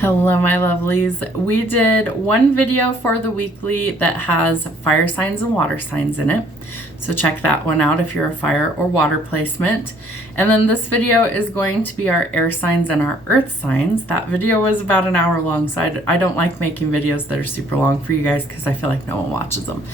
Hello, my lovelies. We did one video for the weekly that has fire signs and water signs in it. So check that one out if you're a fire or water placement. And then this video is going to be our air signs and our earth signs. That video was about an hour long, so I don't like making videos that are super long for you guys because I feel like no one watches them.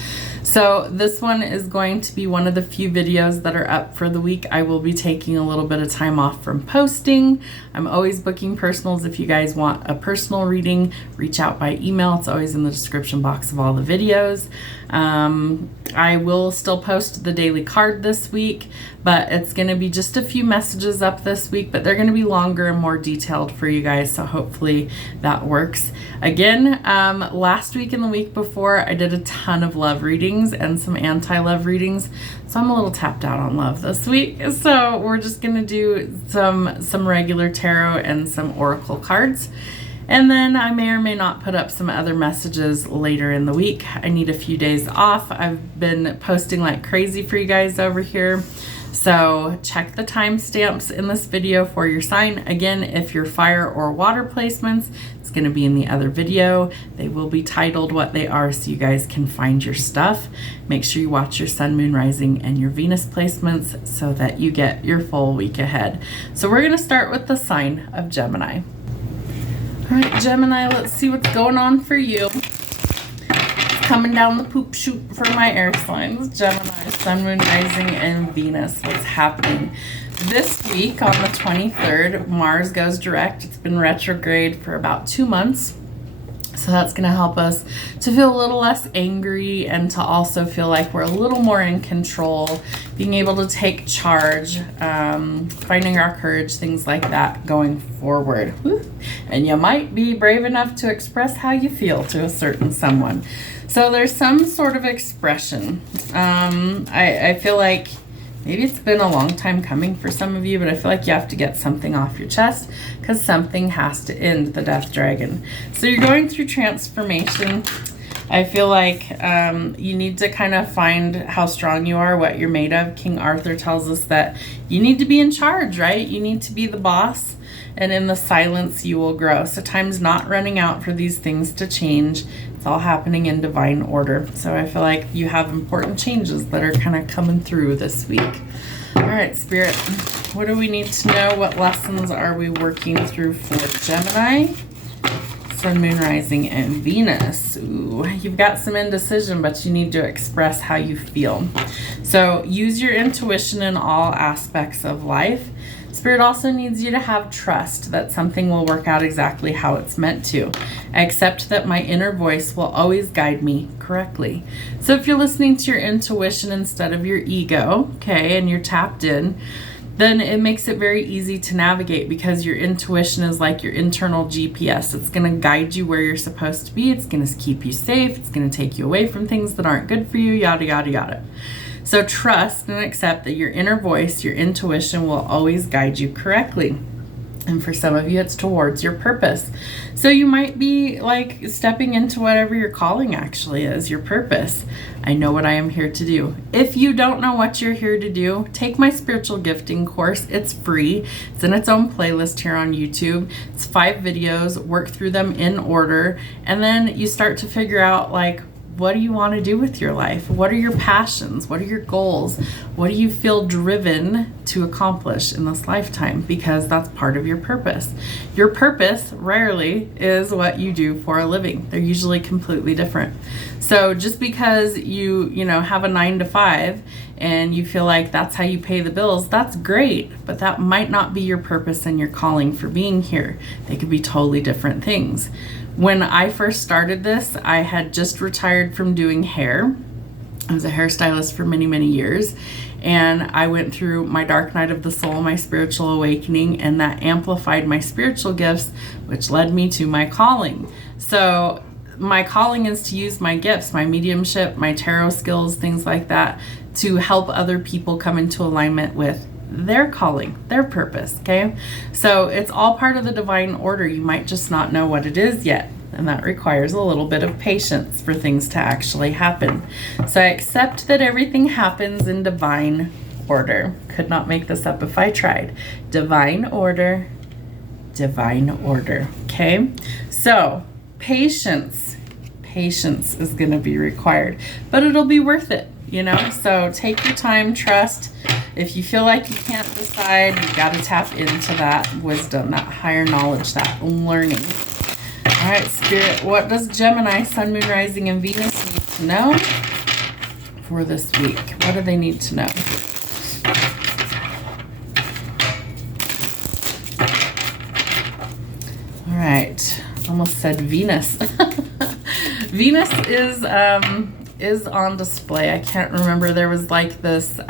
So this one is going to be one of the few videos that are up for the week. I will be taking a little bit of time off from posting. I'm always booking personals. If you guys want a personal reading, reach out by email. It's always in the description box of all the videos. I will still post the daily card this week, but it's going to be just a few messages up this week, but they're going to be longer and more detailed for you guys, so hopefully that works. Again, last week and the week before, I did a ton of love readings and some anti-love readings, so I'm a little tapped out on love this week. So we're just going to do some regular tarot and some oracle cards. And then I may or may not put up some other messages later in the week. I need a few days off. I've been posting like crazy for you guys over here. So check the timestamps in this video for your sign. Again, if you're fire or water placements, it's going to be in the other video. They will be titled what they are so you guys can find your stuff. Make sure you watch your sun, moon, rising, and your Venus placements so that you get your full week ahead. So we're going to start with the sign of Gemini. All right, Gemini, let's see what's going on for you. It's coming down the poop chute for my air signs. Gemini, sun, moon, rising, and Venus. What's happening? This week on the 23rd, Mars goes direct. It's been retrograde for about 2 months. So that's going to help us to feel a little less angry and to also feel like we're a little more in control, being able to take charge, finding our courage, things like that going forward. Woo. And you might be brave enough to express how you feel to a certain someone. So there's some sort of expression. I feel like maybe it's been a long time coming for some of you, but I feel like you have to get something off your chest because something has to end, the Death Dragon. So you're going through transformation. I feel like you need to kind of find how strong you are, what you're made of. King Arthur tells us that you need to be in charge, right? You need to be the boss, and in the silence you will grow. So time's not running out for these things to change. It's all happening in divine order. So I feel like you have important changes that are kind of coming through this week. All right, Spirit, what do we need to know? What lessons are we working through for Gemini? Sun, moon, rising, and Venus. Ooh, you've got some indecision, but you need to express how you feel. So use your intuition in all aspects of life. Spirit also needs you to have trust that something will work out exactly how it's meant to. I accept that my inner voice will always guide me correctly. So if you're listening to your intuition instead of your ego, okay, and you're tapped in, then it makes it very easy to navigate because your intuition is like your internal GPS. It's going to guide you where you're supposed to be. It's going to keep you safe. It's going to take you away from things that aren't good for you, yada, yada, yada. So trust and accept that your inner voice, your intuition will always guide you correctly. And for some of you, it's towards your purpose. So you might be like stepping into whatever your calling actually is, your purpose. I know what I am here to do. If you don't know what you're here to do, take my spiritual gifting course. It's free. It's in its own playlist here on YouTube. It's 5 videos, work through them in order. And then you start to figure out like, what do you want to do with your life? What are your passions? What are your goals? What do you feel driven to accomplish in this lifetime? Because that's part of your purpose. Your purpose rarely is what you do for a living. They're usually completely different. So just because you have a 9 to 5 and you feel like that's how you pay the bills, that's great, but that might not be your purpose and your calling for being here. They could be totally different things. When I first started this, I had just retired from doing hair. I was a hairstylist for many, many years. And I went through my dark night of the soul, my spiritual awakening, and that amplified my spiritual gifts, which led me to my calling. So my calling is to use my gifts, my mediumship, my tarot skills, things like that, to help other people come into alignment with their calling, their purpose, okay? So it's all part of the divine order. You might just not know what it is yet, and that requires a little bit of patience for things to actually happen. So I accept that everything happens in divine order. Could not make this up if I tried. Divine order, divine order. Okay, so patience is going to be required, but it'll be worth it, you know. So take your time, trust. If you feel like you can't decide, you got to tap into that wisdom, that higher knowledge, that learning. All right, Spirit, what does Gemini, Sun, Moon, Rising, and Venus need to know for this week? What do they need to know? All right, almost said Venus. Venus is on display. I can't remember. There was like this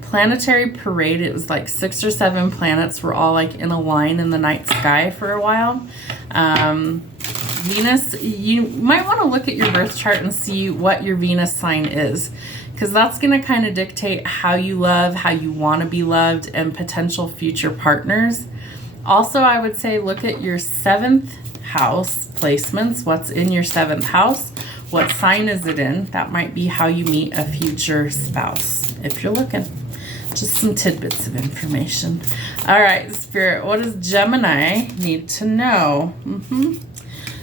planetary parade. It was like 6 or 7 planets were all like in a line in the night sky for a while. Venus, you might want to look at your birth chart and see what your Venus sign is, because that's going to kind of dictate how you love, how you want to be loved, and potential future partners. Also, I would say look at your 7th house placements. What's in your 7th house? What sign is it in? That might be how you meet a future spouse, if you're looking. Just some tidbits of information. All right, Spirit, what does Gemini need to know?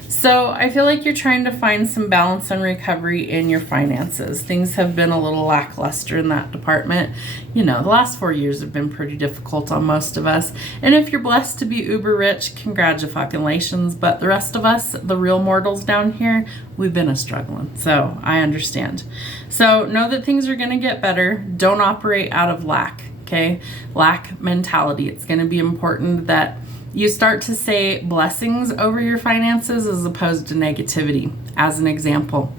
So I feel like you're trying to find some balance and recovery in your finances. Things have been a little lackluster in that department. You know, the last 4 years have been pretty difficult on most of us. And if you're blessed to be uber rich, congratulations. But the rest of us, the real mortals down here, we've been struggling. So I understand. So know that things are going to get better. Don't operate out of lack, okay? Lack mentality. It's going to be important that you start to say blessings over your finances as opposed to negativity. As an example,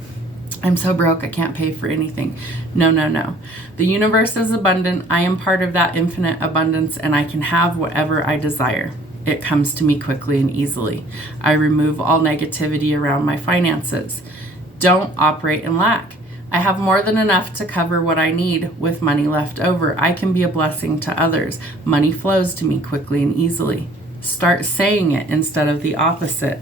I'm so broke, I can't pay for anything. No, no, no. The universe is abundant. I am part of that infinite abundance, and I can have whatever I desire. It comes to me quickly and easily. I remove all negativity around my finances. Don't operate in lack. I have more than enough to cover what I need with money left over. I can be a blessing to others. Money flows to me quickly and easily. Start saying it instead of the opposite.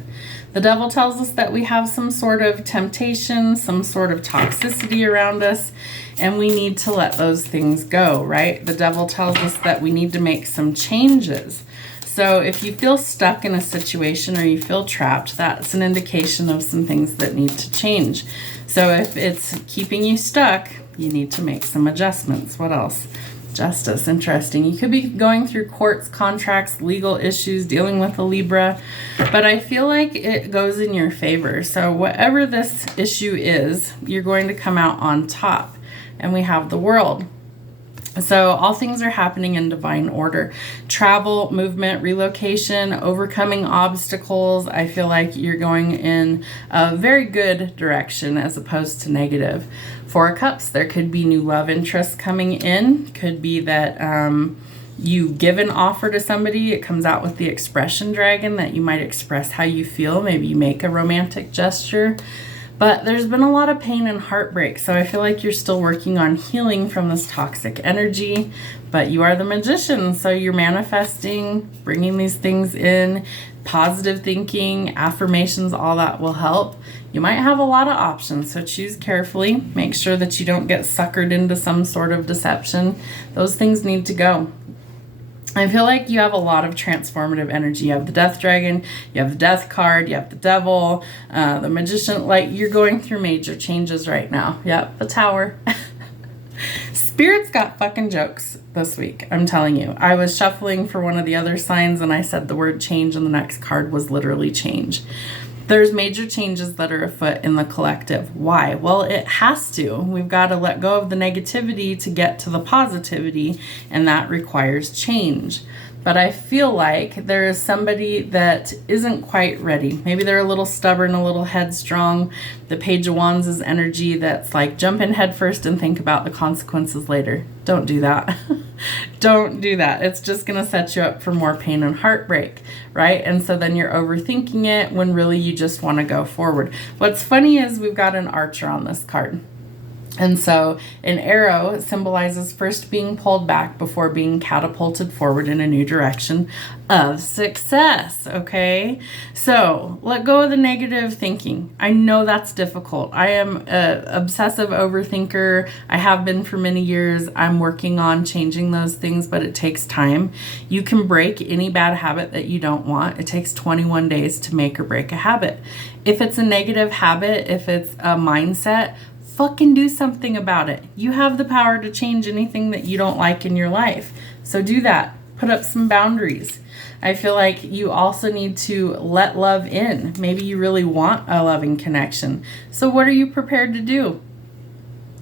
The devil tells us that we have some sort of temptation, some sort of toxicity around us, and we need to let those things go, right? The devil tells us that we need to make some changes. So if you feel stuck in a situation or you feel trapped, that's an indication of some things that need to change. So if it's keeping you stuck, you need to make some adjustments. What else? Justice, interesting. You could be going through courts, contracts, legal issues, dealing with a Libra, but I feel like it goes in your favor. So whatever this issue is, you're going to come out on top. And we have the World. So all things are happening in divine order. Travel, movement, relocation, overcoming obstacles. I feel like you're going in a very good direction as opposed to negative. 4 of Cups, there could be new love interests coming in. Could be that you give an offer to somebody. It comes out with the expression dragon, that you might express how you feel. Maybe you make a romantic gesture. But there's been a lot of pain and heartbreak, so I feel like you're still working on healing from this toxic energy, but you are the magician, so you're manifesting, bringing these things in, positive thinking, affirmations, all that will help. You might have a lot of options, so choose carefully. Make sure that you don't get suckered into some sort of deception. Those things need to go. I feel like you have a lot of transformative energy. You have the Death Dragon, you have the Death card, you have the Devil, the Magician. Like, you're going through major changes right now. Yep, the Tower. Spirit's got fucking jokes this week, I'm telling you. I was shuffling for one of the other signs and I said the word change and the next card was literally change. There's major changes that are afoot in the collective. Why? Well, it has to. We've got to let go of the negativity to get to the positivity, and that requires change. But I feel like there is somebody that isn't quite ready. Maybe they're a little stubborn, a little headstrong. The Page of Wands is energy that's like jump in head first and think about the consequences later. Don't do that. Don't do that. It's just going to set you up for more pain and heartbreak, right? And so then you're overthinking it when really you just want to go forward. What's funny is we've got an Archer on this card. And so an arrow symbolizes first being pulled back before being catapulted forward in a new direction of success, okay? So let go of the negative thinking. I know that's difficult. I am an obsessive overthinker. I have been for many years. I'm working on changing those things, but it takes time. You can break any bad habit that you don't want. It takes 21 days to make or break a habit. If it's a negative habit, if it's a mindset, fucking do something about it. You have the power to change anything that you don't like in your life. So do that. Put up some boundaries. I feel like you also need to let love in. Maybe you really want a loving connection. So what are you prepared to do?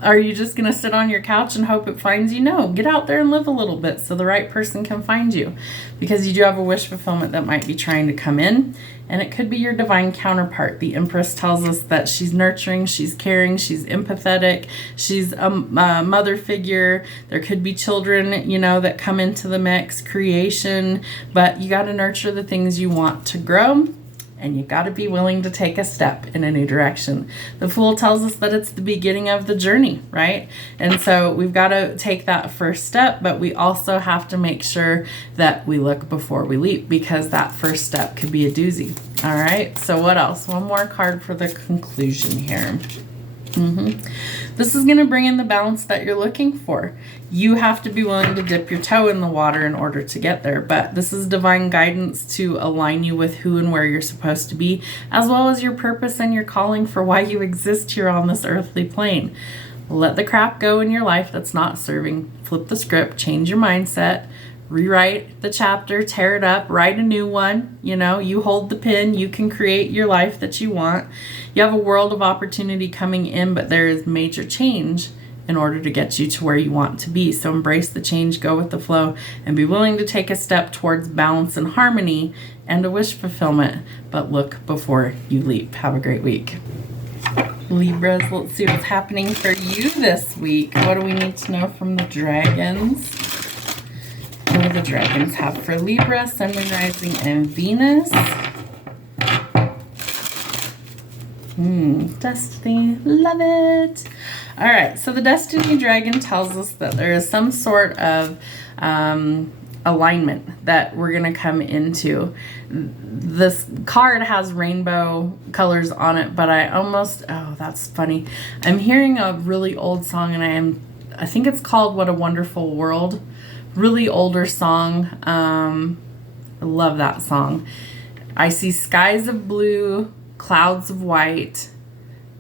Are you just going to sit on your couch and hope it finds you? No, get out there and live a little bit so the right person can find you, because you do have a wish fulfillment that might be trying to come in, and it could be your divine counterpart. The Empress tells us that she's nurturing, she's caring, she's empathetic, she's a mother figure. There could be children, you know, that come into the mix, creation, but you got to nurture the things you want to grow. And you've got to be willing to take a step in a new direction. The Fool tells us that it's the beginning of the journey, right? And so we've got to take that first step, but we also have to make sure that we look before we leap, because that first step could be a doozy. All right, so what else? One more card for the conclusion here. This is going to bring in the balance that you're looking for. You have to be willing to dip your toe in the water in order to get there, but this is divine guidance to align you with who and where you're supposed to be, as well as your purpose and your calling for why you exist here on this earthly plane. Let the crap go in your life that's not serving. Flip the script, change your mindset, rewrite the chapter, tear it up, write a new one. You know, you hold the pen, you can create your life that you want. You have a world of opportunity coming in, but there is major change in order to get you to where you want to be. So embrace the change, go with the flow, and be willing to take a step towards balance and harmony and a wish fulfillment, but look before you leap. Have a great week. Libras, let's see what's happening for you this week. What do we need to know from the dragons? What do the dragons have for Libra, Sun, Moon, Rising, and Venus? Destiny, love it. All right, so the Destiny Dragon tells us that there is some sort of alignment that we're going to come into. This card has rainbow colors on it, but oh, that's funny. I'm hearing a really old song, and I think it's called What a Wonderful World. Really older song. I love that song. I see skies of blue, clouds of white,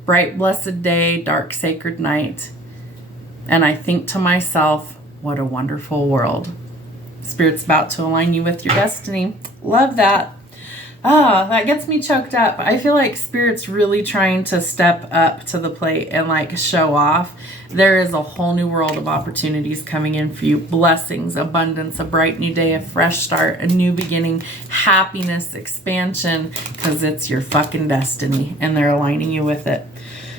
bright blessed day, dark sacred night. And I think to myself, what a wonderful world. Spirit's about to align you with your destiny. Love that. That gets me choked up. I feel like Spirit's really trying to step up to the plate and like show off. There is a whole new world of opportunities coming in for you. Blessings, abundance, a bright new day, a fresh start, a new beginning, happiness, expansion, because it's your fucking destiny and they're aligning you with it.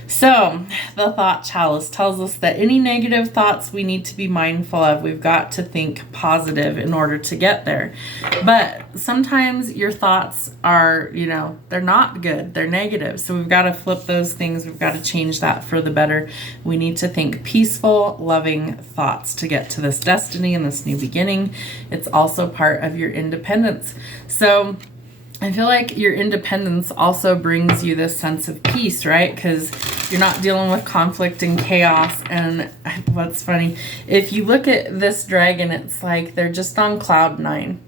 So the thought chalice tells us that any negative thoughts we need to be mindful of. We've got to think positive in order to get there. But sometimes your thoughts are, they're not good. They're negative. So we've got to flip those things. We've got to change that for the better. We need to think peaceful, loving thoughts to get to this destiny and this new beginning. It's also part of your independence. So I feel like your independence also brings you this sense of peace, right? Because you're not dealing with conflict and chaos. And what's funny, if you look at this dragon, it's like they're just on cloud 9.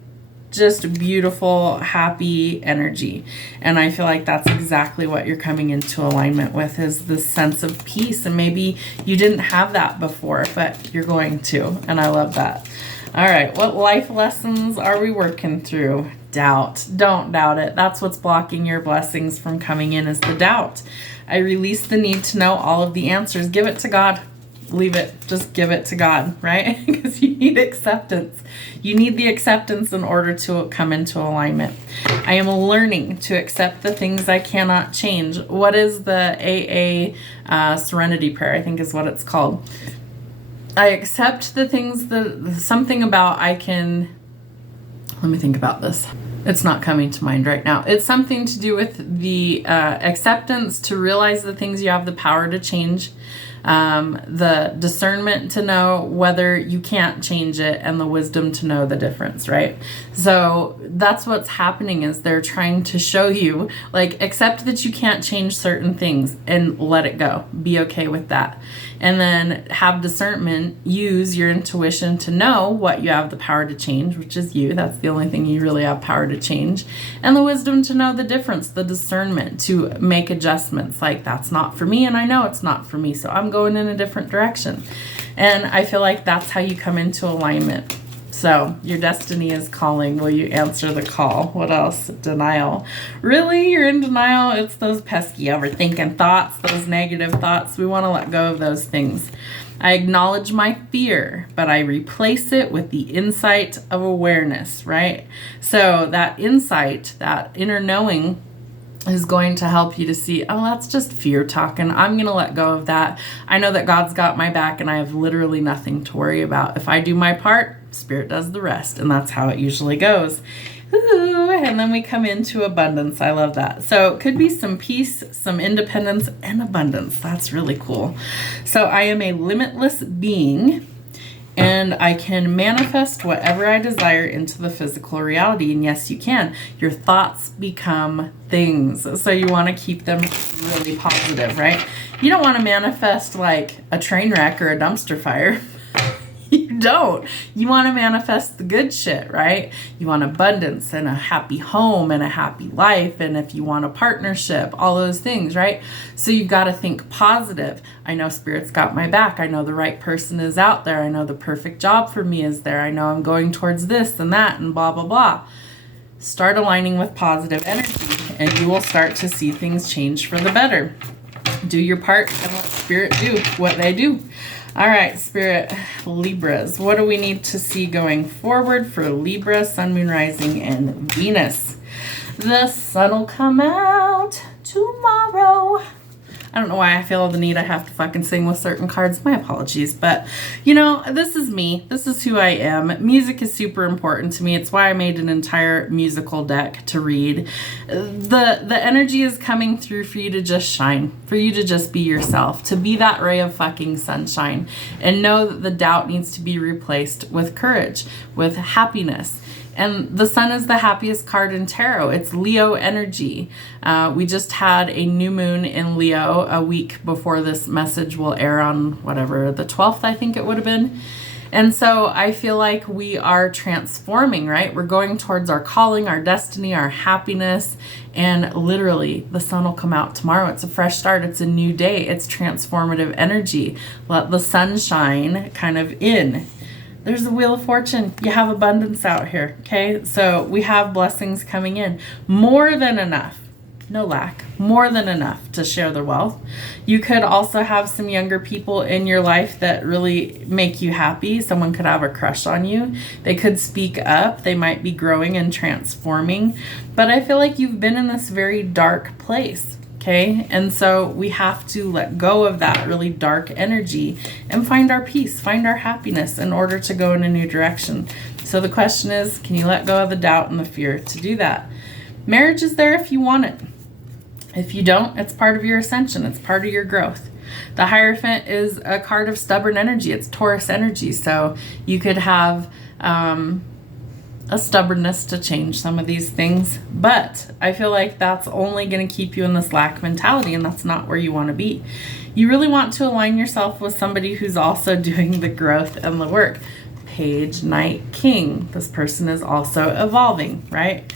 Just beautiful, happy energy. And I feel like that's exactly what you're coming into alignment with, is this sense of peace. And maybe you didn't have that before, but you're going to. And I love that. All right, what life lessons are we working through? Doubt. Don't doubt it. That's what's blocking your blessings from coming in, is the doubt. I release the need to know all of the answers. Give it to God. Leave it. Just give it to God, right? Because you need acceptance. You need the acceptance in order to come into alignment. I am learning to accept the things I cannot change. What is the AA Serenity Prayer? I think is what it's called. I accept the things something about let me think about this. It's not coming to mind right now. It's something to do with the acceptance to realize the things you have the power to change. the discernment to know whether you can't change it, and the wisdom to know the difference, right? So that's what's happening, is they're trying to show you, like, accept that you can't change certain things and let it go. Be okay with that. And then have discernment, use your intuition to know what you have the power to change, which is you. That's the only thing you really have power to change. And the wisdom to know the difference, the discernment to make adjustments, like, that's not for me and I know it's not for me, so I'm going in a different direction. And I feel like that's how you come into alignment. So your destiny is calling. Will you answer the call? What else? Denial. Really? You're in denial? It's those pesky overthinking thoughts, those negative thoughts. We want to let go of those things. I acknowledge my fear, but I replace it with the insight of awareness, right? So that insight, that inner knowing, is going to help you to see, oh, that's just fear talking. I'm going to let go of that. I know that God's got my back and I have literally nothing to worry about. If I do my part, Spirit does the rest. And that's how it usually goes. Ooh, and then we come into abundance. I love that. So it could be some peace, some independence, and abundance. That's really cool. So I am a limitless being, and I can manifest whatever I desire into the physical reality. And yes, you can. Your thoughts become things. So you want to keep them really positive, right? You don't want to manifest like a train wreck or a dumpster fire. You don't. You want to manifest the good shit, right? You want abundance and a happy home and a happy life. And if you want a partnership, all those things, right? So you've got to think positive. I know Spirit's got my back. I know the right person is out there. I know the perfect job for me is there. I know I'm going towards this and that and blah, blah, blah. Start aligning with positive energy and you will start to see things change for the better. Do your part and let Spirit do what they do. All right, Spirit, Libras. What do we need to see going forward for Libra, Sun, Moon, Rising, and Venus? The sun will come out tomorrow. I don't know why I feel the need I have to fucking sing with certain cards. My apologies. But, you know, this is me. This is who I am. Music is super important to me. It's why I made an entire musical deck to read. The energy is coming through for you to just shine. For you to just be yourself. To be that ray of fucking sunshine. And know that the doubt needs to be replaced with courage. With happiness. And the sun is the happiest card in tarot. It's Leo energy. We just had a new moon in Leo a week before this message will air on whatever, the 12th, I think it would have been. And so I feel like we are transforming, right? We're going towards our calling, our destiny, our happiness. And literally, the sun will come out tomorrow. It's a fresh start. It's a new day. It's transformative energy. Let the sun shine kind of in. There's the Wheel of Fortune. You have abundance out here, okay? So we have blessings coming in. More than enough. No lack. More than enough to share the wealth. You could also have some younger people in your life that really make you happy. Someone could have a crush on you. They could speak up. They might be growing and transforming. But I feel like you've been in this very dark place. Okay, and so we have to let go of that really dark energy and find our peace, find our happiness in order to go in a new direction. So the question is, can you let go of the doubt and the fear to do that? Marriage is there if you want it. If you don't, it's part of your ascension. It's part of your growth. The Hierophant is a card of stubborn energy. It's Taurus energy. So you could have a stubbornness to change some of these things, but I feel like that's only going to keep you in this lack mentality, and that's not where you want to be. You really want to align yourself with somebody who's also doing the growth and the work. Page, Knight, King. This person is also evolving, right?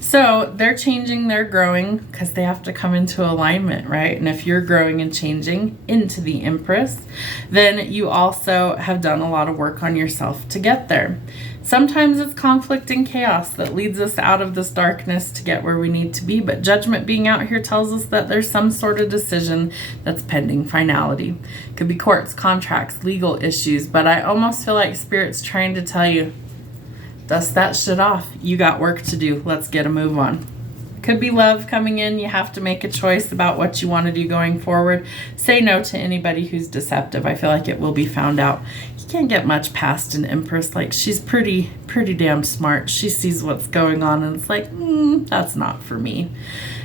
So they're changing, they're growing because they have to come into alignment, right? And if you're growing and changing into the Empress, then you also have done a lot of work on yourself to get there. Sometimes it's conflict and chaos that leads us out of this darkness to get where we need to be. But judgment being out here tells us that there's some sort of decision that's pending finality. It could be courts, contracts, legal issues. But I almost feel like Spirit's trying to tell you, dust that shit off. You got work to do. Let's get a move on. Could be love coming in. You have to make a choice about what you want to do going forward. Say no to anybody who's deceptive. I feel like it will be found out. You can't get much past an Empress. Like, she's pretty damn smart. She sees what's going on and it's like, that's not for me.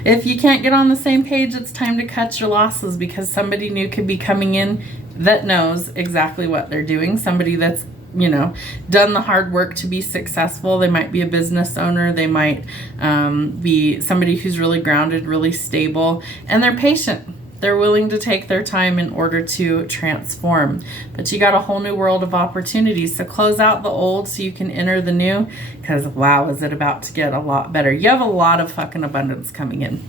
If you can't get on the same page, it's time to cut your losses, because somebody new could be coming in that knows exactly what they're doing. Somebody that's, you know, done the hard work to be successful. They might be a business owner. They might be somebody who's really grounded, really stable, and they're patient. They're willing to take their time in order to transform. But you got a whole new world of opportunities. So close out the old so you can enter the new, because wow, is it about to get a lot better. You have a lot of fucking abundance coming in.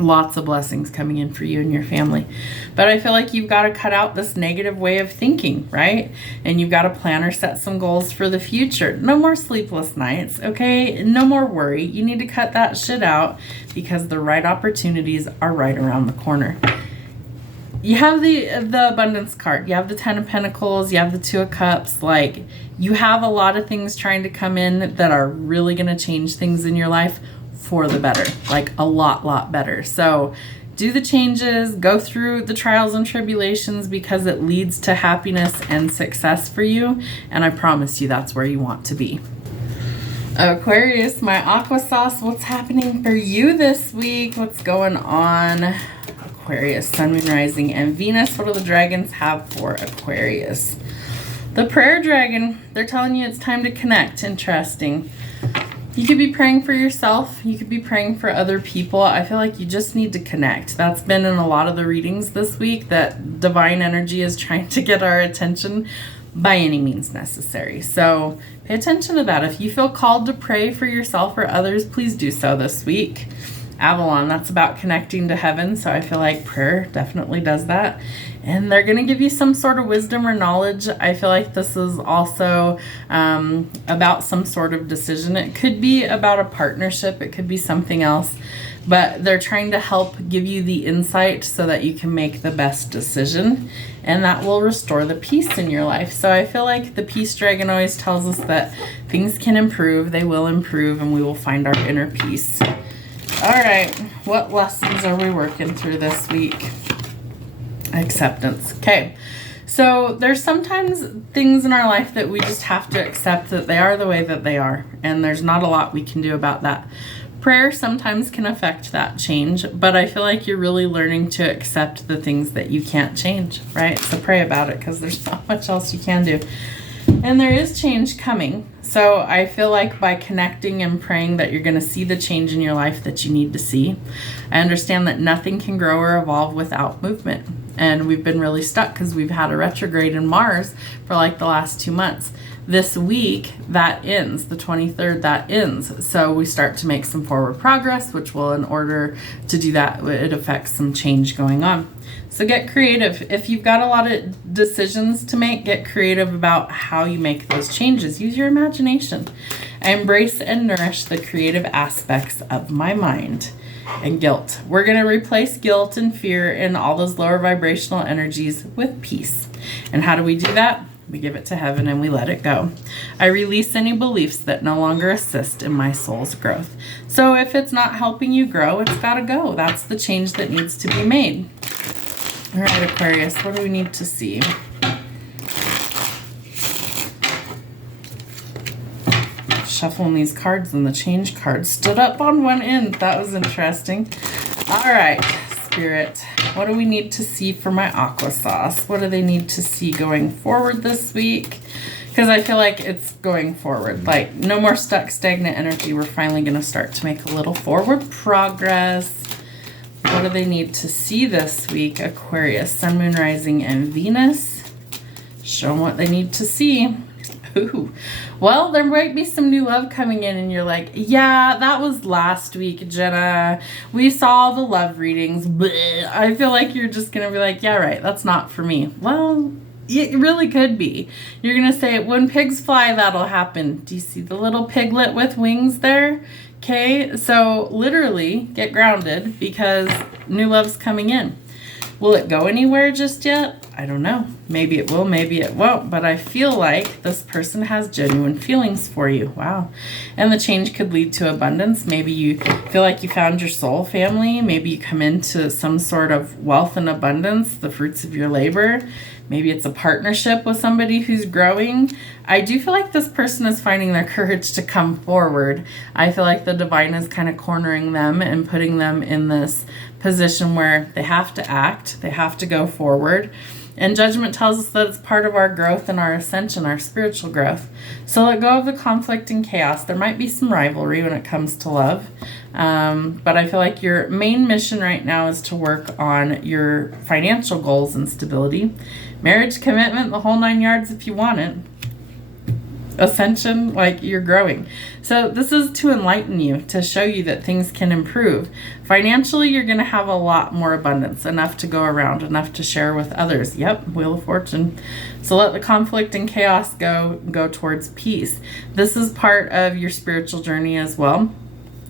Lots of blessings coming in for you and your family. But I feel like you've got to cut out this negative way of thinking, right? And you've got to plan or set some goals for the future. No more sleepless nights, okay? No more worry. You need to cut that shit out, because the right opportunities are right around the corner. You have the abundance card. You have the 10 of Pentacles. You have the 2 of Cups. Like, you have a lot of things trying to come in that are really going to change things in your life for the better, like a lot better. So do the changes, go through the trials and tribulations, because it leads to happiness and success for you. And I promise you that's where you want to be. Aquarius, my aqua sauce, what's happening for you this week? What's going on? Aquarius, Sun, Moon, Rising, and Venus. What do the dragons have for Aquarius? The prayer dragon, they're telling you it's time to connect. Interesting. You could be praying for yourself. You could be praying for other people. I feel like you just need to connect. That's been in a lot of the readings this week, that divine energy is trying to get our attention by any means necessary. So pay attention to that. If you feel called to pray for yourself or others, please do so this week. Avalon, that's about connecting to heaven. So I feel like prayer definitely does that. And they're going to give you some sort of wisdom or knowledge. I feel like this is also about some sort of decision. It could be about a partnership. It could be something else. But they're trying to help give you the insight so that you can make the best decision. And that will restore the peace in your life. So I feel like the peace dragon always tells us that things can improve. They will improve, and we will find our inner peace. All right. What lessons are we working through this week? Acceptance. Okay. So there's sometimes things in our life that we just have to accept that they are the way that they are. And there's not a lot we can do about that. Prayer sometimes can affect that change, but I feel like you're really learning to accept the things that you can't change, right? So pray about it, because there's not much else you can do. And there is change coming. So I feel like by connecting and praying that you're going to see the change in your life that you need to see. I understand that nothing can grow or evolve without movement. And we've been really stuck because we've had a retrograde in Mars for like the last 2 months. This week, that ends. The 23rd, that ends. So we start to make some forward progress, which will, in order to do that, it affects some change going on. So get creative. If you've got a lot of decisions to make, get creative about how you make those changes. Use your imagination. I embrace and nourish the creative aspects of my mind. And guilt. We're going to replace guilt and fear and all those lower vibrational energies with peace. And how do we do that? We give it to heaven and we let it go. I release any beliefs that no longer assist in my soul's growth. So if it's not helping you grow, it's got to go. That's the change that needs to be made. All right, Aquarius, what do we need to see? Shuffling these cards, and the change card stood up on one end. That was interesting. All right, Spirit, what do we need to see for my aqua sauce? What do they need to see going forward this week? Because I feel like it's going forward. Like, no more stuck, stagnant energy. We're finally going to start to make a little forward progress. What do they need to see this week? Aquarius, Sun, Moon, Rising, and Venus. Show them what they need to see. Ooh. Well, there might be some new love coming in and you're like, yeah, that was last week, Jenna. We saw the love readings. Bleh. I feel like you're just going to be like, yeah, right, that's not for me. Well, it really could be. You're going to say, when pigs fly, that'll happen. Do you see the little piglet with wings there? Okay, so literally get grounded, because new love's coming in. Will it go anywhere just yet? I don't know. Maybe it will, maybe it won't, but I feel like this person has genuine feelings for you. Wow. And the change could lead to abundance. Maybe you feel like you found your soul family. Maybe you come into some sort of wealth and abundance, the fruits of your labor. Maybe it's a partnership with somebody who's growing. I do feel like this person is finding their courage to come forward. I feel like the divine is kind of cornering them and putting them in this position where they have to act, they have to go forward. And judgment tells us that it's part of our growth and our ascension, our spiritual growth. So let go of the conflict and chaos. There might be some rivalry when it comes to love. But I feel like your main mission right now is to work on your financial goals and stability. Marriage, commitment, the whole 9 yards if you want it. Ascension, like you're growing. So this is to enlighten you, to show you that things can improve. Financially, you're going to have a lot more abundance, enough to go around, enough to share with others. Yep, Wheel of Fortune. So let the conflict and chaos go towards peace. This is part of your spiritual journey as well.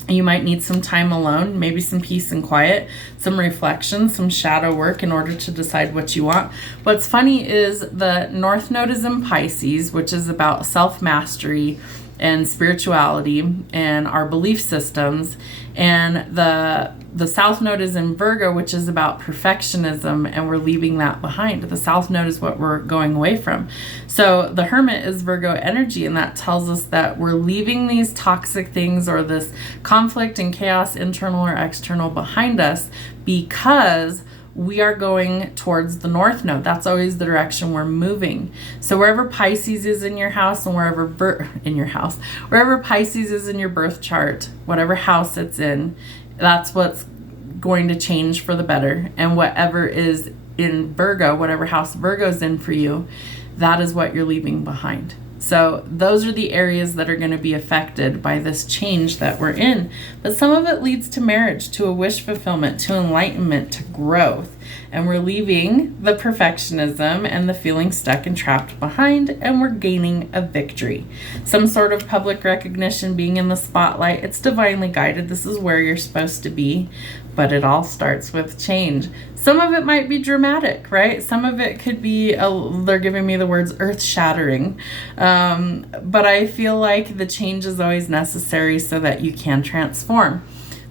You might need some time alone, maybe some peace and quiet, some reflection, some shadow work in order to decide what you want. What's funny is the North Node is in Pisces, which is about self-mastery and spirituality and our belief systems. And the South Node is in Virgo, which is about perfectionism, and we're leaving that behind. The South Node is what we're going away from. So the Hermit is Virgo energy, and that tells us that we're leaving these toxic things or this conflict and chaos, internal or external, behind us because we are going towards the North Node. That's always the direction we're moving. So wherever Pisces is in your house and wherever Pisces is in your birth chart, whatever house it's in, that's what's going to change for the better. And whatever is in Virgo, whatever house Virgo's in for you, that is what you're leaving behind. So those are the areas that are going to be affected by this change that we're in. But some of it leads to marriage, to a wish fulfillment, to enlightenment, to growth. And we're leaving the perfectionism and the feeling stuck and trapped behind, and we're gaining a victory. Some sort of public recognition, being in the spotlight. It's divinely guided. This is where you're supposed to be. But it all starts with change. Some of it might be dramatic, right? Some of it could be, they're giving me the words earth-shattering. But I feel like the change is always necessary so that you can transform.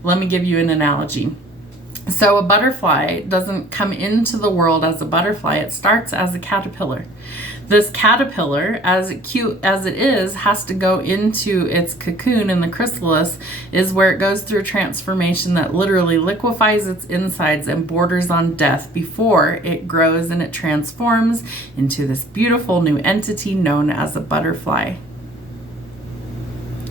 Let me give you an analogy. So a butterfly doesn't come into the world as a butterfly. It starts as a caterpillar. This caterpillar, as cute as it is, has to go into its cocoon, and the chrysalis is where it goes through a transformation that literally liquefies its insides and borders on death before it grows and it transforms into this beautiful new entity known as a butterfly.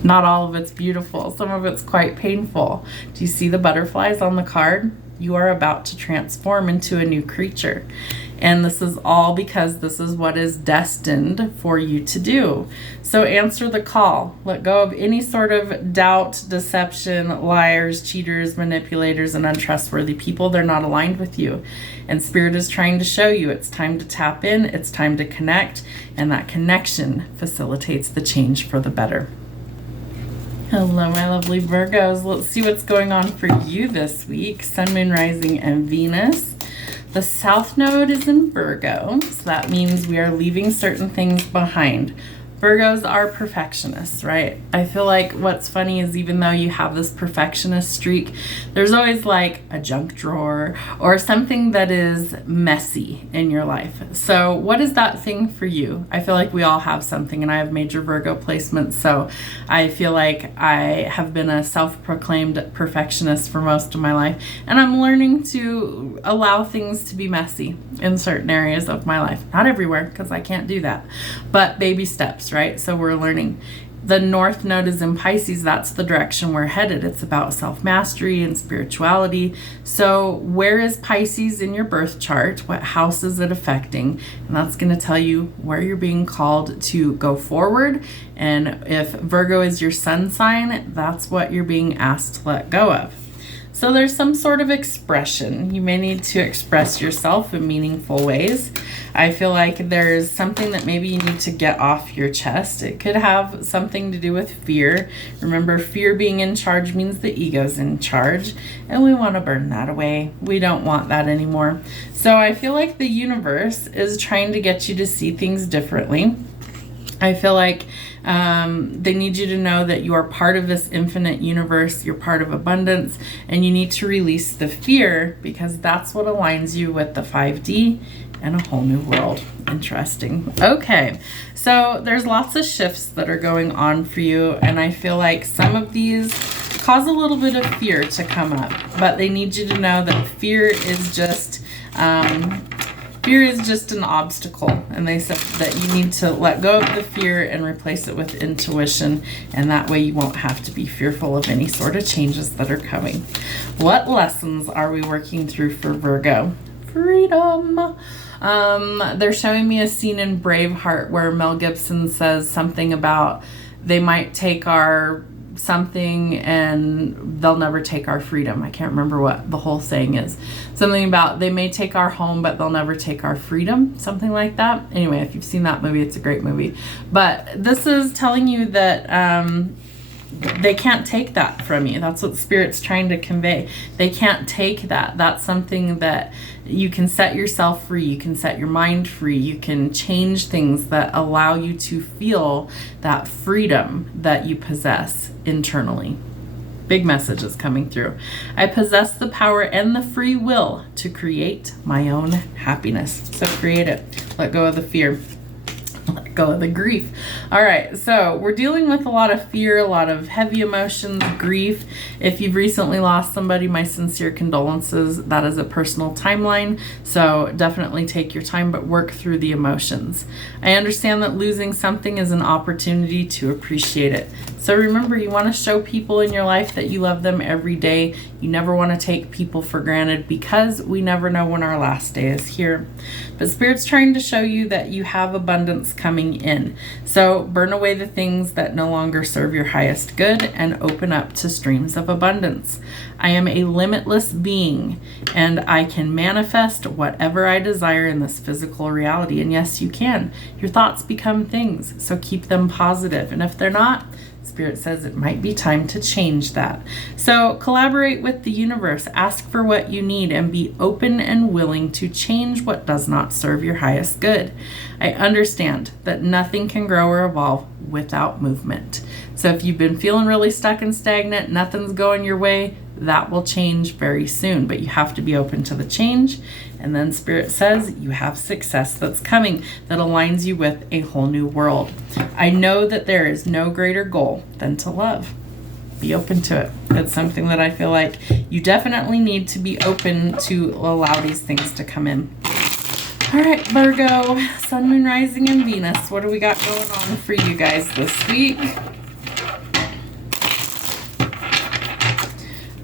Not all of it's beautiful. Some of it's quite painful. Do you see the butterflies on the card? You are about to transform into a new creature. And this is all because this is what is destined for you to do. So answer the call. Let go of any sort of doubt, deception, liars, cheaters, manipulators, and untrustworthy people. They're not aligned with you. And Spirit is trying to show you it's time to tap in, it's time to connect, and that connection facilitates the change for the better. Hello, my lovely Virgos. Let's see what's going on for you this week. Sun, Moon, Rising, and Venus. The South Node is in Virgo, so that means we are leaving certain things behind. Virgos are perfectionists, right? I feel like what's funny is even though you have this perfectionist streak, there's always like a junk drawer or something that is messy in your life. So what is that thing for you? I feel like we all have something, and I have major Virgo placements, so I feel like I have been a self-proclaimed perfectionist for most of my life, and I'm learning to allow things to be messy in certain areas of my life. Not everywhere, because I can't do that, but baby steps, right? So we're learning. The North Node is in Pisces. That's the direction we're headed. It's about self-mastery and spirituality. So where is Pisces in your birth chart? What house is it affecting? And that's going to tell you where you're being called to go forward. And if Virgo is your sun sign, that's what you're being asked to let go of. So there's some sort of expression. You may need to express yourself in meaningful ways. I feel like there's something that maybe you need to get off your chest. It could have something to do with fear. Remember, fear being in charge means the ego's in charge, and we want to burn that away. We don't want that anymore. So I feel like the universe is trying to get you to see things differently. I feel like they need you to know that you are part of this infinite universe. You're part of abundance, and you need to release the fear, because that's what aligns you with the 5D and a whole new world. Interesting. Okay, so there's lots of shifts that are going on for you, and I feel like some of these cause a little bit of fear to come up, but they need you to know that fear is just an obstacle, and they said that you need to let go of the fear and replace it with intuition, and that way you won't have to be fearful of any sort of changes that are coming. What lessons are we working through for Virgo? Freedom. They're showing me a scene in Braveheart where Mel Gibson says something about they might take our something and they'll never take our freedom. I can't remember what the whole saying is. Something about they may take our home, but they'll never take our freedom. Something like that. Anyway, if you've seen that movie, it's a great movie. But this is telling you that they can't take that from you. That's what Spirit's trying to convey. They can't take that. That's something that you can set yourself free. You can set your mind free. You can change things that allow you to feel that freedom that you possess internally. Big messages coming through. I possess the power and the free will to create my own happiness. So create it. Let go of the fear. Let go of the grief. All right, so we're dealing with a lot of fear, a lot of heavy emotions, grief. If you've recently lost somebody, my sincere condolences. That is a personal timeline, so definitely take your time, but work through the emotions. I understand that losing something is an opportunity to appreciate it. So remember, you want to show people in your life that you love them every day. You never want to take people for granted, because we never know when our last day is here. But Spirit's trying to show you that you have abundance coming in. So burn away the things that no longer serve your highest good and open up to streams of abundance. I am a limitless being, and I can manifest whatever I desire in this physical reality. And yes, you can. Your thoughts become things, so keep them positive. And if they're not, Spirit says it might be time to change that. So collaborate with the universe, ask for what you need, and be open and willing to change what does not serve your highest good. I understand that nothing can grow or evolve without movement. So if you've been feeling really stuck and stagnant, nothing's going your way, that will change very soon, but you have to be open to the change. And then Spirit says you have success that's coming that aligns you with a whole new world. I know that there is no greater goal than to love. Be open to it. It's something that I feel like you definitely need to be open to allow these things to come in. All right, Virgo, Sun, Moon, Rising, and Venus. What do we got going on for you guys this week?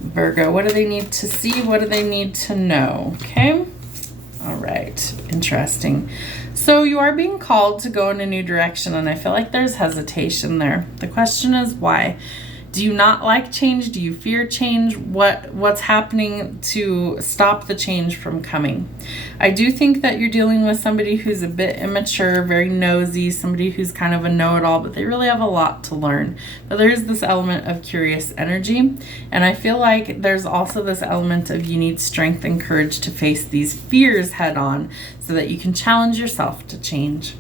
Virgo, what do they need to see? What do they need to know? Okay. All right. Interesting. So you are being called to go in a new direction, and I feel like there's hesitation there. The question is why? Do you not like change? Do you fear change? What's happening to stop the change from coming? I do think that you're dealing with somebody who's a bit immature, very nosy, somebody who's kind of a know-it-all, but they really have a lot to learn. But there's this element of curious energy, and I feel like there's also this element of you need strength and courage to face these fears head on so that you can challenge yourself to change.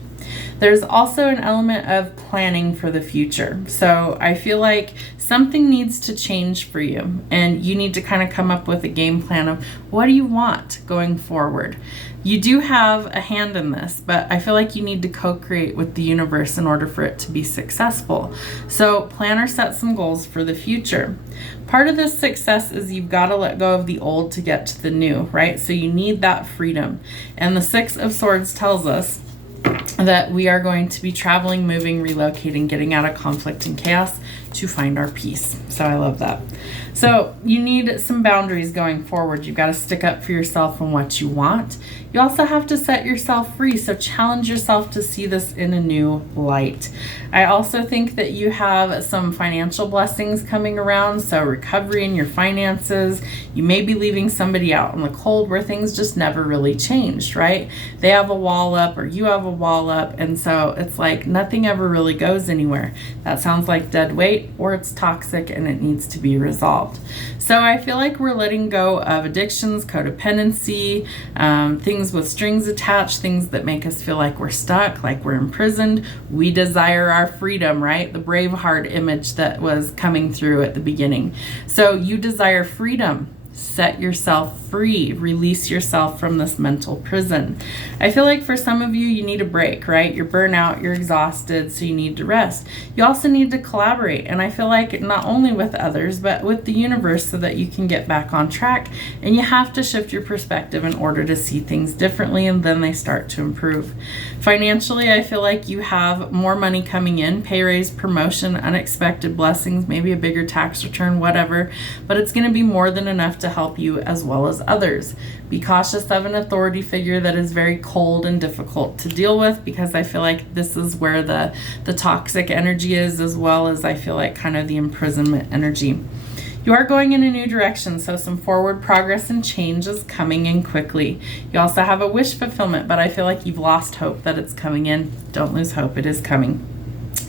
There's also an element of planning for the future. So I feel like something needs to change for you, and you need to kind of come up with a game plan of what do you want going forward. You do have a hand in this, but I feel like you need to co-create with the universe in order for it to be successful. So plan or set some goals for the future. Part of this success is you've got to let go of the old to get to the new, right? So you need that freedom. And the Six of Swords tells us that we are going to be traveling, moving, relocating, getting out of conflict and chaos to find our peace. So I love that. So you need some boundaries going forward. You've got to stick up for yourself and what you want. You also have to set yourself free. So challenge yourself to see this in a new light. I also think that you have some financial blessings coming around. So recovery in your finances. You may be leaving somebody out in the cold where things just never really changed, right? They have a wall up or you have a wall up. And so it's like nothing ever really goes anywhere. That sounds like dead weight, or it's toxic and it needs to be resolved. So I feel like we're letting go of addictions, codependency, things with strings attached, things that make us feel like we're stuck, like we're imprisoned. We desire our freedom, right? The Braveheart image that was coming through at the beginning. So you desire freedom. Set yourself free. Release yourself from this mental prison. I feel like for some of you, you need a break, right? You're burnt out, you're exhausted, so you need to rest. You also need to collaborate. And I feel like not only with others, but with the universe so that you can get back on track. And you have to shift your perspective in order to see things differently, and then they start to improve. Financially, I feel like you have more money coming in, pay raise, promotion, unexpected blessings, maybe a bigger tax return, whatever, but it's going to be more than enough to help you as well as others. Be cautious of an authority figure that is very cold and difficult to deal with, because I feel like this is where the toxic energy is, as well as I feel like kind of the imprisonment energy. You are going in a new direction, so some forward progress and change is coming in quickly. You also have a wish fulfillment, but I feel like you've lost hope that it's coming in. Don't lose hope, it is coming.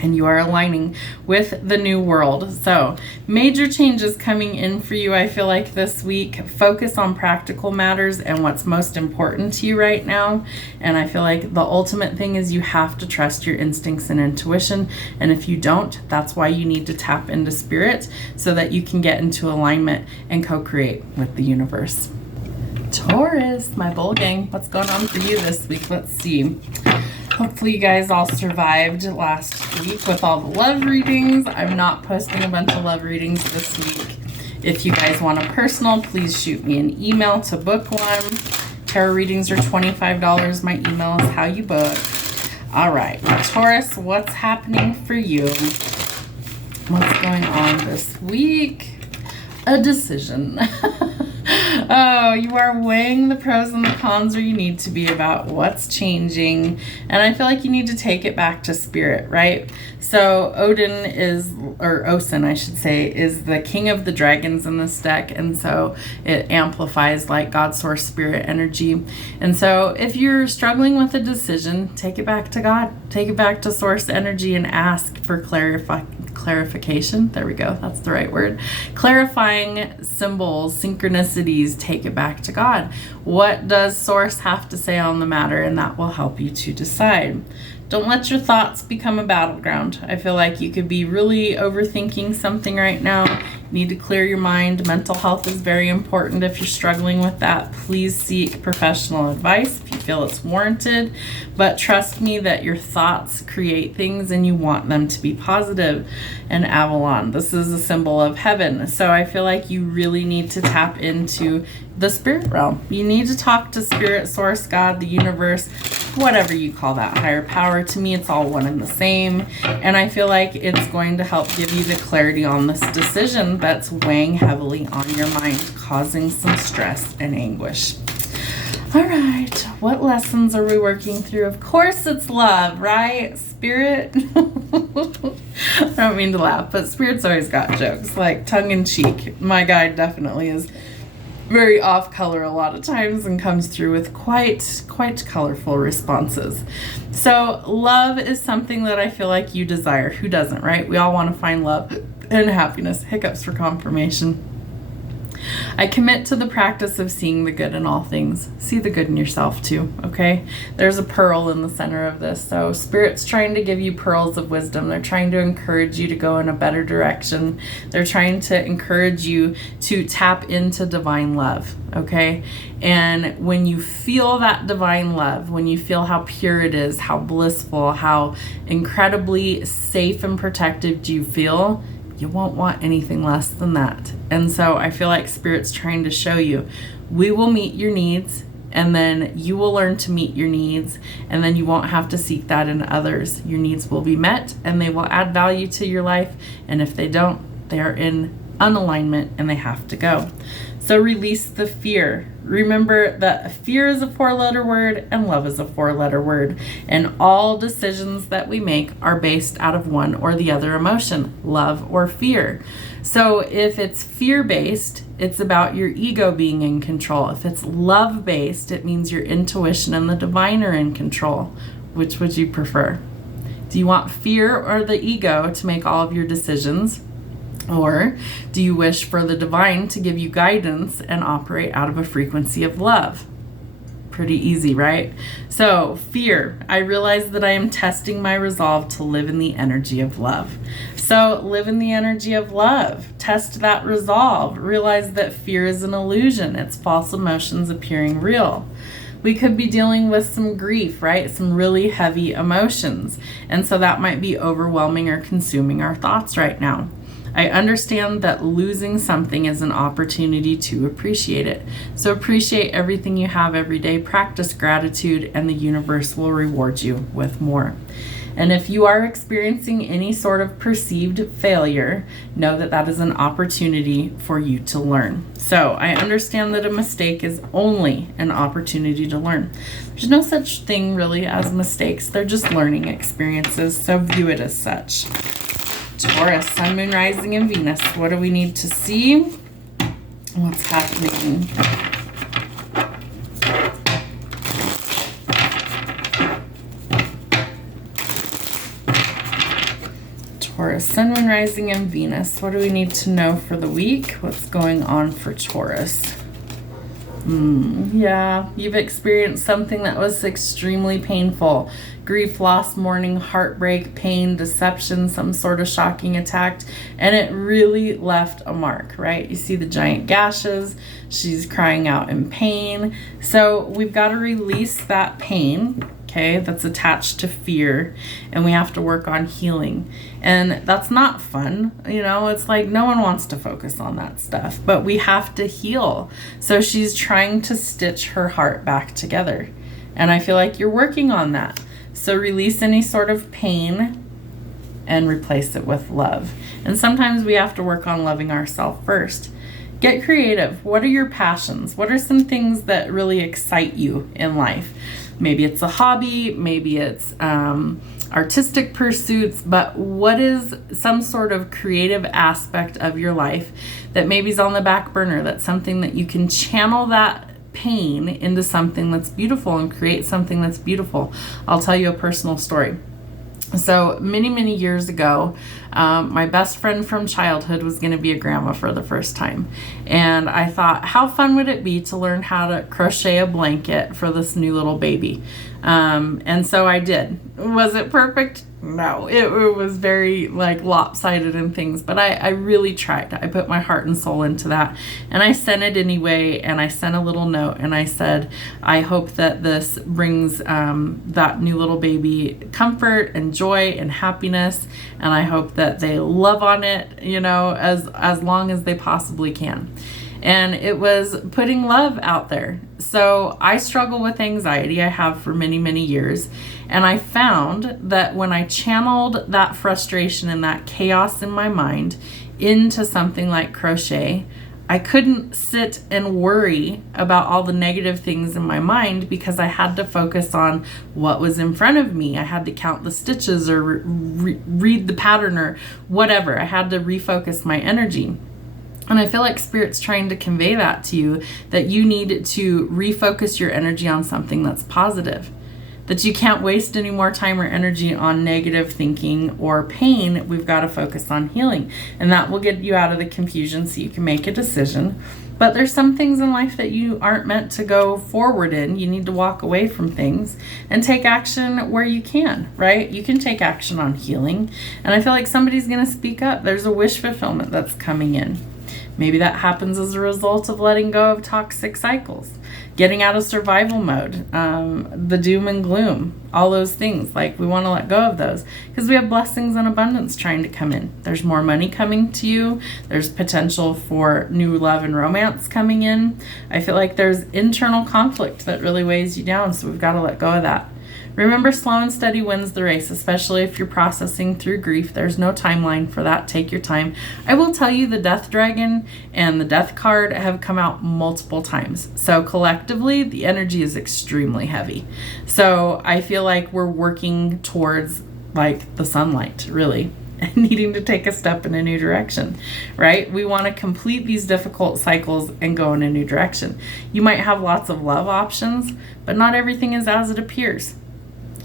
And you are aligning with the new world. So major changes coming in for you, I feel like this week. Focus on practical matters and what's most important to you right now. And I feel like the ultimate thing is you have to trust your instincts and intuition. And if you don't, that's why you need to tap into spirit so that you can get into alignment and co-create with the universe. Taurus, my bull gang, what's going on for you this week? Let's see. Hopefully you guys all survived last week with all the love readings. I'm not posting a bunch of love readings this week. If you guys want a personal, please shoot me an email to book one. Tarot readings are $25. My email is how you book. All right, Taurus, what's happening for you? What's going on this week? A decision. Oh, you are weighing the pros and the cons, or you need to be, about what's changing. And I feel like you need to take it back to spirit, right? So Odin is, or Osin, I should say, is the king of the dragons in this deck. And so it amplifies like God, source, spirit energy. And so if you're struggling with a decision, take it back to God, take it back to source energy and ask for clarification. There we go. That's the right word. Clarifying symbols, synchronicities, take it back to God. What does source have to say on the matter? And that will help you to decide. Don't let your thoughts become a battleground. I feel like you could be really overthinking something right now. You need to clear your mind. Mental health is very important. If you're struggling with that, please seek professional advice if you feel it's warranted. But trust me that your thoughts create things and you want them to be positive. And Avalon, this is a symbol of heaven. So I feel like you really need to tap into the spirit realm. You need to talk to spirit, source, God, the universe, whatever you call that, higher power. To me, it's all one and the same. And I feel like it's going to help give you the clarity on this decision that's weighing heavily on your mind, causing some stress and anguish. All right, what lessons are we working through? Of course it's love, right? Spirit. I don't mean to laugh, but Spirit's always got jokes, like tongue in cheek. My guide definitely is very off color a lot of times and comes through with quite colorful responses. So love is something that I feel like you desire. Who doesn't, right? We all want to find love and happiness. Hiccups for confirmation. I commit to the practice of seeing the good in all things. See the good in yourself too, okay? There's a pearl in the center of this. So Spirit's trying to give you pearls of wisdom. They're trying to encourage you to go in a better direction. They're trying to encourage you to tap into divine love, okay? And when you feel that divine love, when you feel how pure it is, how blissful, how incredibly safe and protected you feel, you won't want anything less than that. And so I feel like Spirit's trying to show you, we will meet your needs and then you will learn to meet your needs, and then you won't have to seek that in others. Your needs will be met and they will add value to your life, and if they don't, they are in unalignment and they have to go. So release the fear. Remember that fear is a 4-letter word and love is a 4-letter word, and all decisions that we make are based out of one or the other emotion, love or fear. So if it's fear-based, it's about your ego being in control. If it's love-based, it means your intuition and the divine are in control. Which would you prefer? Do you want fear or the ego to make all of your decisions? Or do you wish for the divine to give you guidance and operate out of a frequency of love? Pretty easy, right? So, fear. I realize that I am testing my resolve to live in the energy of love. So, live in the energy of love. Test that resolve. Realize that fear is an illusion. It's false emotions appearing real. We could be dealing with some grief, right? Some really heavy emotions. And so that might be overwhelming or consuming our thoughts right now. I understand that losing something is an opportunity to appreciate it. So appreciate everything you have every day, practice gratitude, and the universe will reward you with more. And if you are experiencing any sort of perceived failure, know that that is an opportunity for you to learn. So I understand that a mistake is only an opportunity to learn. There's no such thing really as mistakes. They're just learning experiences, so view it as such. Taurus, Sun, Moon, Rising, and Venus. What do we need to see? What's happening? Taurus, Sun, Moon, Rising, and Venus. What do we need to know for the week? What's going on for Taurus? Yeah, you've experienced something that was extremely painful. Grief, loss, mourning, heartbreak, pain, deception, some sort of shocking attack, and it really left a mark, right? You see the giant gashes. She's crying out in pain. So we've got to release that pain, okay, that's attached to fear, and we have to work on healing. And that's not fun, you know, it's like no one wants to focus on that stuff, but we have to heal. So she's trying to stitch her heart back together, and I feel like you're working on that. So release any sort of pain and replace it with love. And sometimes we have to work on loving ourselves first. Get creative. What are your passions? What are some things that really excite you in life? Maybe it's a hobby, maybe it's artistic pursuits, but what is some sort of creative aspect of your life that maybe is on the back burner? That's something that you can channel that pain into something that's beautiful and create something that's beautiful. I'll tell you a personal story. So many years ago, my best friend from childhood was going to be a grandma for the first time. And I thought, how fun would it be to learn how to crochet a blanket for this new little baby? And so I did. Was it perfect? No, it was very like lopsided and things, but I really tried. I put my heart and soul into that, and I sent it anyway, and I sent a little note, and I said, I hope that this brings that new little baby comfort and joy and happiness, and I hope that they love on it, you know, as long as they possibly can. And it was putting love out there. So I struggle with anxiety. I have for many years. And I found that when I channeled that frustration and that chaos in my mind into something like crochet, I couldn't sit and worry about all the negative things in my mind because I had to focus on what was in front of me. I had to count the stitches or read the pattern or whatever. I had to refocus my energy. And I feel like Spirit's trying to convey that to you, that you need to refocus your energy on something that's positive, that you can't waste any more time or energy on negative thinking or pain. We've got to focus on healing, and that will get you out of the confusion so you can make a decision. But there's some things in life that you aren't meant to go forward in. You need to walk away from things and take action where you can, right? You can take action on healing. And I feel like somebody's going to speak up. There's a wish fulfillment that's coming in. Maybe that happens as a result of letting go of toxic cycles, getting out of survival mode, the doom and gloom, all those things. Like, we want to let go of those because we have blessings and abundance trying to come in. There's more money coming to you. There's potential for new love and romance coming in. I feel like there's internal conflict that really weighs you down, so we've got to let go of that. Remember, slow and steady wins the race, especially if you're processing through grief. There's no timeline for that. Take your time. I will tell you, the Death Dragon and the Death card have come out multiple times. So collectively, the energy is extremely heavy. So I feel like we're working towards like the sunlight, really, and needing to take a step in a new direction, right? We want to complete these difficult cycles and go in a new direction. You might have lots of love options, but not everything is as it appears.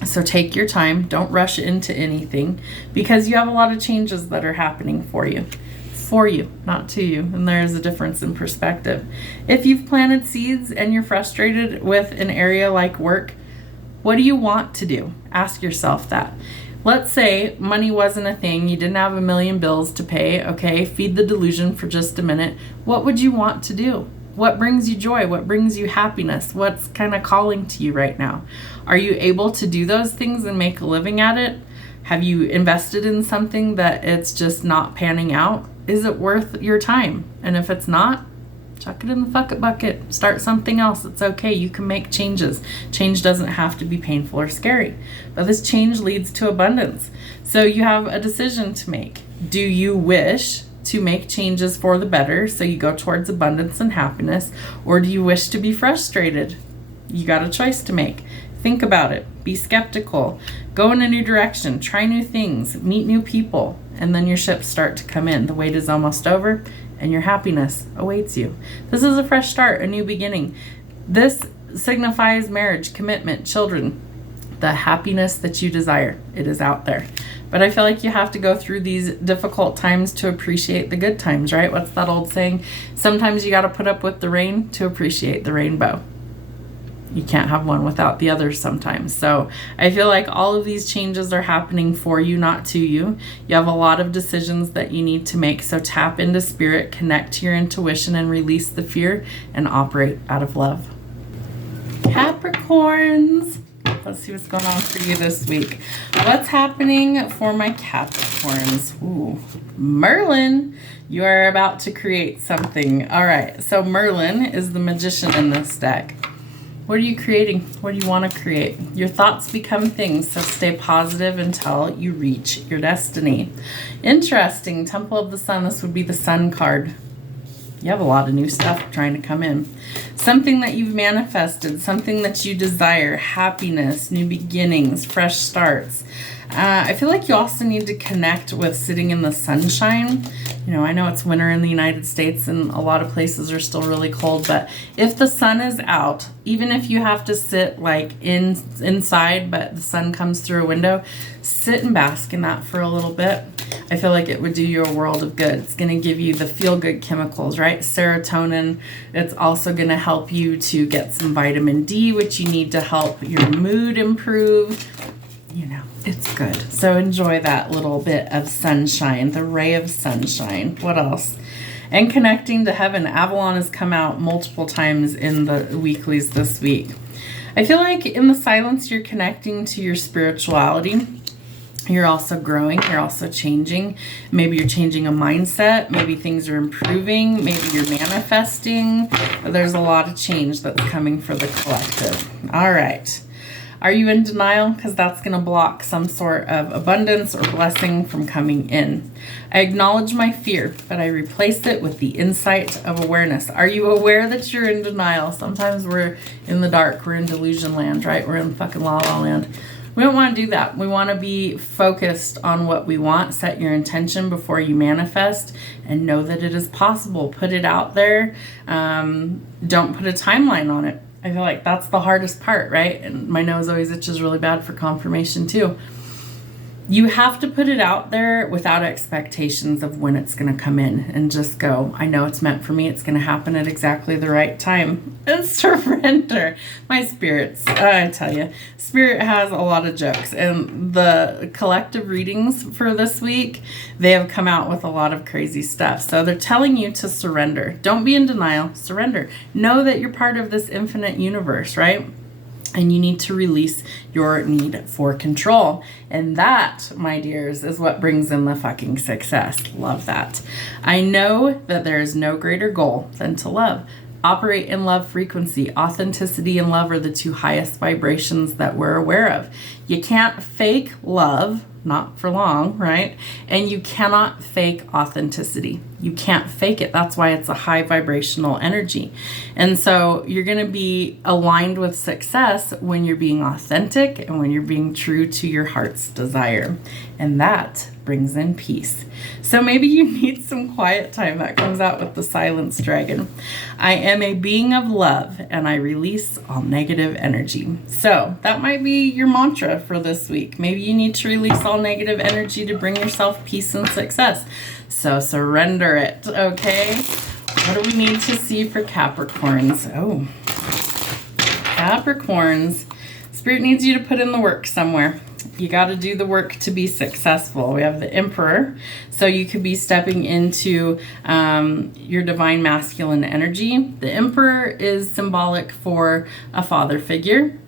So take your time. Don't rush into anything because you have a lot of changes that are happening for you, not to you. And there is a difference in perspective. If you've planted seeds and you're frustrated with an area like work, what do you want to do? Ask yourself that. Let's say money wasn't a thing. You didn't have a million bills to pay. Okay, feed the delusion for just a minute. What would you want to do? What brings you joy? What brings you happiness? What's kind of calling to you right now? Are you able to do those things and make a living at it? Have you invested in something that it's just not panning out? Is it worth your time? And if it's not, chuck it in the bucket bucket. Start something else. It's okay. You can make changes. Change doesn't have to be painful or scary. But this change leads to abundance. So you have a decision to make. Do you wish to make changes for the better so you go towards abundance and happiness, or do you wish to be frustrated? You got a choice to make. Think about it. Be skeptical. Go in a new direction. Try new things. Meet new people. And then your ships start to come in. The wait is almost over and your happiness awaits you. This is a fresh start, a new beginning. This signifies marriage, commitment, children, the happiness that you desire. It is out there. But I feel like you have to go through these difficult times to appreciate the good times, right? What's that old saying? Sometimes you got to put up with the rain to appreciate the rainbow. You can't have one without the other sometimes. So I feel like all of these changes are happening for you, not to you. You have a lot of decisions that you need to make. So tap into spirit, connect to your intuition, and release the fear and operate out of love. Capricorns. Let's see what's going on for you this week. What's happening for my Capricorns? Ooh, Merlin, you are about to create something. All right, so Merlin is the magician in this deck. What are you creating? What do you want to create? Your thoughts become things, so stay positive until you reach your destiny. Interesting. Temple of the Sun. This would be the Sun card. You have a lot of new stuff trying to come in. Something that you've manifested, something that you desire, happiness, new beginnings, fresh starts. I feel like you also need to connect with sitting in the sunshine. You know, I know it's winter in the United States and a lot of places are still really cold, but if the sun is out, even if you have to sit like inside, but the sun comes through a window, sit and bask in that for a little bit. I feel like it would do you a world of good. It's going to give you the feel-good chemicals, right? Serotonin. It's also going to help you to get some vitamin D, which you need to help your mood improve. You know, it's good. So enjoy that little bit of sunshine, the ray of sunshine. What else? And connecting to heaven. Avalon has come out multiple times in the weeklies this week. I feel like in the silence, you're connecting to your spirituality. You're also growing. You're also changing. Maybe you're changing a mindset. Maybe things are improving. Maybe you're manifesting. There's a lot of change that's coming for the collective. All right. Are you in denial? Because that's going to block some sort of abundance or blessing from coming in. I acknowledge my fear, but I replace it with the insight of awareness. Are you aware that you're in denial? Sometimes we're in the dark. We're in delusion land, right? We're in fucking la la land. We don't want to do that. We want to be focused on what we want. Set your intention before you manifest and know that it is possible. Put it out there. Don't put a timeline on it. I feel like that's the hardest part, right? And my nose always itches really bad for confirmation too. You have to put it out there without expectations of when it's going to come in, and just go, I know it's meant for me. It's going to happen at exactly the right time. And surrender. My spirits, I tell you, spirit has a lot of jokes, and the collective readings for this week, they have come out with a lot of crazy stuff. So they're telling you to surrender. Don't be in denial. Surrender. Know that you're part of this infinite universe, right? And you need to release your need for control. And that, my dears, is what brings in the fucking success. Love that. I know that there is no greater goal than to love. Operate in love frequency. Authenticity and love are the two highest vibrations that we're aware of. You can't fake love, not for long, right? And you cannot fake authenticity. You can't fake it. That's why it's a high vibrational energy. And so you're going to be aligned with success when you're being authentic and when you're being true to your heart's desire. And that brings in peace. So maybe you need some quiet time. That comes out with the silence dragon. I am a being of love and I release all negative energy. So that might be your mantra for this week. Maybe you need to release all negative energy to bring yourself peace and success. So surrender it, okay? What do we need to see for Capricorns? Oh, Capricorns. Spirit needs you to put in the work somewhere. You got to do the work to be successful. We have the Emperor. So you could be stepping into your divine masculine energy. The Emperor is symbolic for a father figure.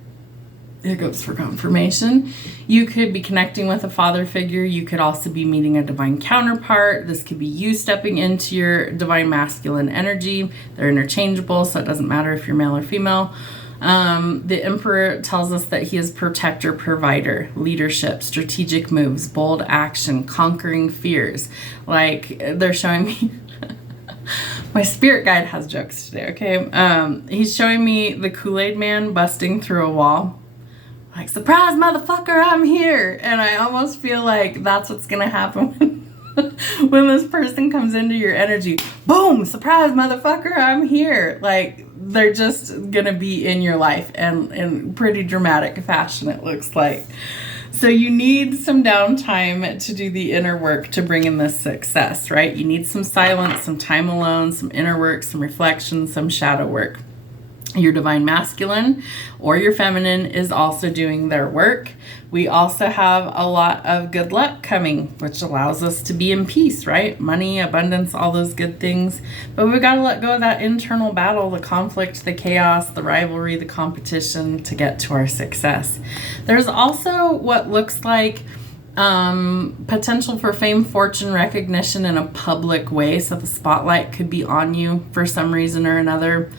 There goes for confirmation. You could be connecting with a father figure. You could also be meeting a divine counterpart. This could be you stepping into your divine masculine energy. They're interchangeable, so it doesn't matter if you're male or female. The Emperor tells us that he is protector, provider, leadership, strategic moves, bold action, conquering fears. Like they're showing me. My spirit guide has jokes today, okay? He's showing me the Kool-Aid man busting through a wall. Like, surprise, motherfucker, I'm here. And I almost feel like that's what's going to happen when this person comes into your energy. Boom, surprise, motherfucker, I'm here. Like, they're just going to be in your life, and in pretty dramatic fashion, it looks like. So you need some downtime to do the inner work to bring in this success, right? You need some silence, some time alone, some inner work, some reflection, some shadow work. Your divine masculine or your feminine is also doing their work. We also have a lot of good luck coming, which allows us to be in peace, right? Money, abundance, all those good things. But we've got to let go of that internal battle, the conflict, the chaos, the rivalry, the competition to get to our success. There's also what looks like potential for fame, fortune, recognition in a public way. So the spotlight could be on you for some reason or another.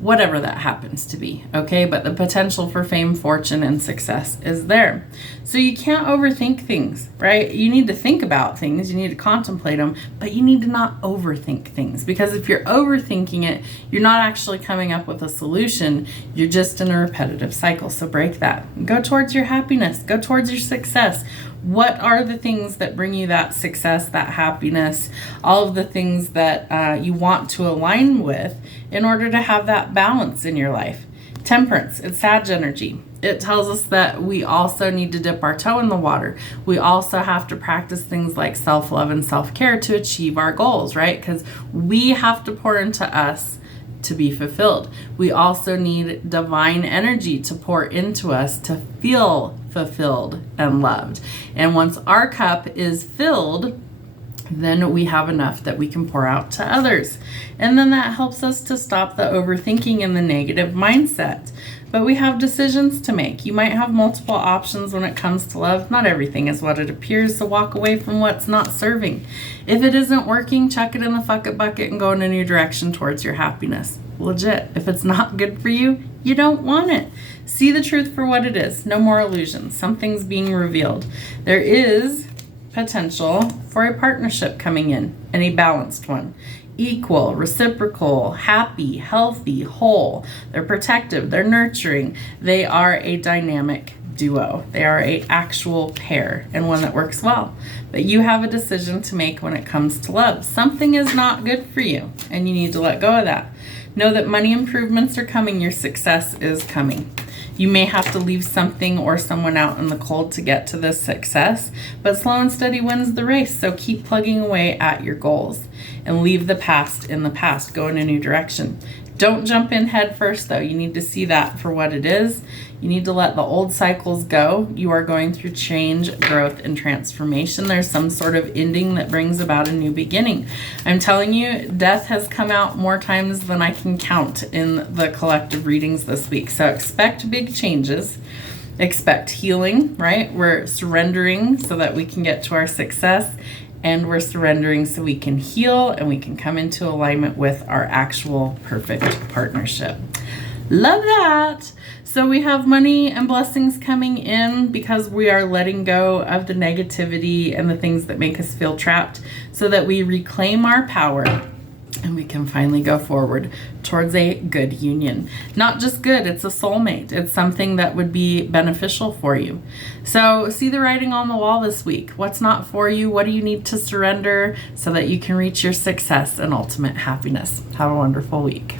Whatever that happens to be, okay? But the potential for fame, fortune, and success is there. So you can't overthink things, right? You need to think about things, you need to contemplate them, but you need to not overthink things, because if you're overthinking it, you're not actually coming up with a solution. You're just in a repetitive cycle. So break that. Go towards your happiness. Go towards your success. What are the things that bring you that success, that happiness, all of the things that you want to align with in order to have that balance in your life? Temperance, it's Sag energy. It tells us that we also need to dip our toe in the water. We also have to practice things like self-love and self-care to achieve our goals, right? Because we have to pour into us to be fulfilled. We also need divine energy to pour into us to feel fulfilled and loved. And once our cup is filled, then we have enough that we can pour out to others. And then that helps us to stop the overthinking and the negative mindset. But we have decisions to make. You might have multiple options when it comes to love. Not everything is what it appears, so walk away from what's not serving. If it isn't working, chuck it in the fuck it bucket and go in a new direction towards your happiness. Legit. If it's not good for you, you don't want it. See the truth for what it is. No more illusions. Something's being revealed. There is potential for a partnership coming in, and a balanced one. Equal, reciprocal, happy, healthy, whole. They're protective, they're nurturing. They are a dynamic duo. They are an actual pair, and one that works well. But you have a decision to make when it comes to love. Something is not good for you, and you need to let go of that. Know that money improvements are coming. Your success is coming. You may have to leave something or someone out in the cold to get to this success, but slow and steady wins the race. So keep plugging away at your goals and leave the past in the past. Go in a new direction. Don't jump in head first, though. You need to see that for what it is. You need to let the old cycles go. You are going through change, growth, and transformation. There's some sort of ending that brings about a new beginning. I'm telling you, death has come out more times than I can count in the collective readings this week. So expect big changes. Expect healing, right? We're surrendering so that we can get to our success. And we're surrendering so we can heal and we can come into alignment with our actual perfect partnership. Love that. So we have money and blessings coming in because we are letting go of the negativity and the things that make us feel trapped so that we reclaim our power and we can finally go forward towards a good union. Not just good, it's a soulmate. It's something that would be beneficial for you. So see the writing on the wall this week. What's not for you? What do you need to surrender so that you can reach your success and ultimate happiness? Have a wonderful week.